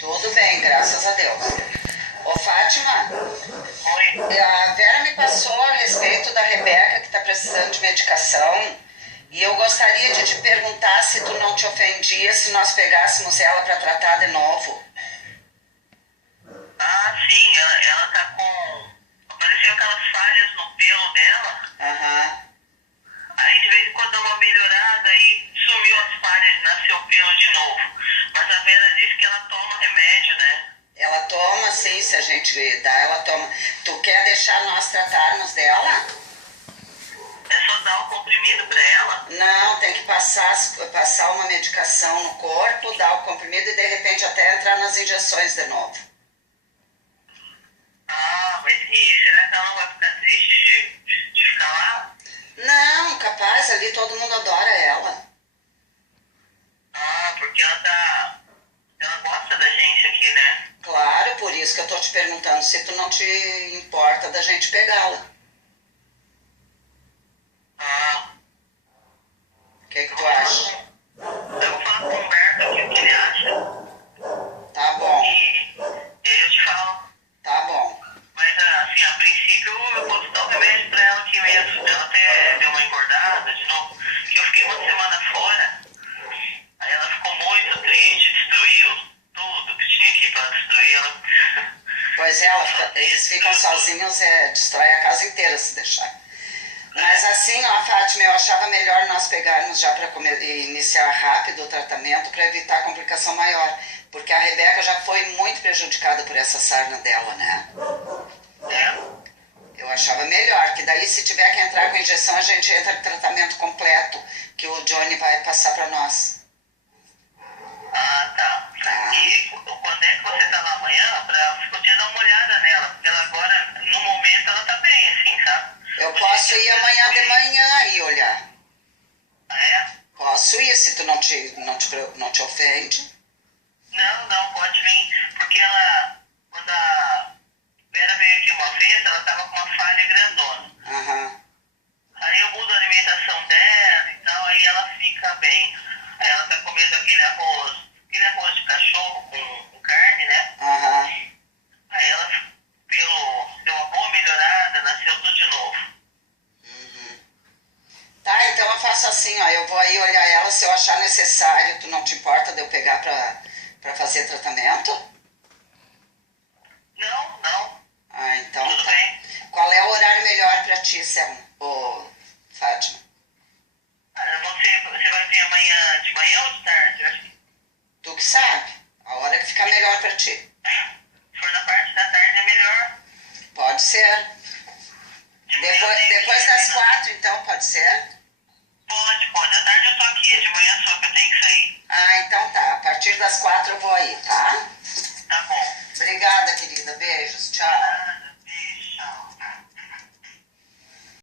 Tudo bem, graças a Deus. Ô Fátima, Oi. a Vera me passou a respeito da Rebeca que está precisando de medicação e eu gostaria de te perguntar se tu não te ofendia se nós pegássemos ela para tratar de novo. Ah, sim, ela tá com. Apareceu aquelas falhas no pelo dela. Aham. Aí de vez em quando dá uma melhorada, aí sumiu as falhas, nasceu pelo de novo. Mas a Vera disse que ela toma remédio, né? Ela toma, sim, se a gente dá, ela toma. Tu quer deixar nós tratarmos dela? É só dar o comprimido pra ela. Não, tem que passar uma medicação no corpo, dar o comprimido e de repente até entrar nas injeções de novo. Ah, mas e será que ela não vai ficar triste de ficar lá? Não, capaz, ali todo mundo adora ela. Ah, porque ela tá. Ela gosta da gente aqui, né? Claro, por isso que eu tô te perguntando se tu não te importa da gente pegá-la. Ah, O que eu tu vou falar acha? eu vou falar com o Humberto aqui o que ele acha. Tá bom, E aí eu te falo. tá bom. Mas assim, a princípio eu posso dar o remédio pra ela aqui mesmo. Ela até deu uma engordada de novo. Que eu fiquei uma semana fora. Aí ela ficou muito triste, destruiu tudo que tinha aqui pra destruir. Ela. Pois é, eles ficam sozinhos, destrói a casa inteira se deixar. Mas assim, ó, Fátima, eu achava melhor nós pegarmos já para iniciar rápido o tratamento para evitar complicação maior. Porque a Rebeca já foi muito prejudicada por essa sarna dela, né? É. Eu achava melhor, que daí se tiver que entrar com injeção, a gente entra com tratamento completo, que o Johnny vai passar para nós. Ah, tá. Tá. E quando é que você tá lá amanhã pra poder dar uma olhada nela? Porque ela agora, no momento, ela tá bem, assim, sabe? Eu posso ir amanhã de manhã e olhar. Ah, é? Posso ir, se tu não te ofende. Não, pode vir. Porque ela, quando a Vera veio aqui uma vez, ela tava com uma falha grandona. Aham. Aí eu mudo a alimentação dela e tal, aí ela fica bem. Aí ela tá comendo aquele arroz de cachorro com carne, né? Aham. Aí ela deu uma boa melhorada, nasceu tudo de novo. Tá, então eu faço assim, ó, eu vou aí olhar ela, se eu achar necessário, tu não te importa de eu pegar pra fazer tratamento? Não, Ah, então tudo tá. bem. Qual é o horário melhor pra ti, Fátima? Ah, você vai vir amanhã de manhã ou de tarde? Eu acho que Tu que sabe, a hora que ficar melhor pra ti. se for na parte da tarde é melhor. Pode ser. De manhã tem Depois que das ir, 4, então, pode ser? Pode. À tarde eu tô aqui, de manhã só que eu tenho que sair. Ah, então tá, a partir das 4 eu vou aí, tá?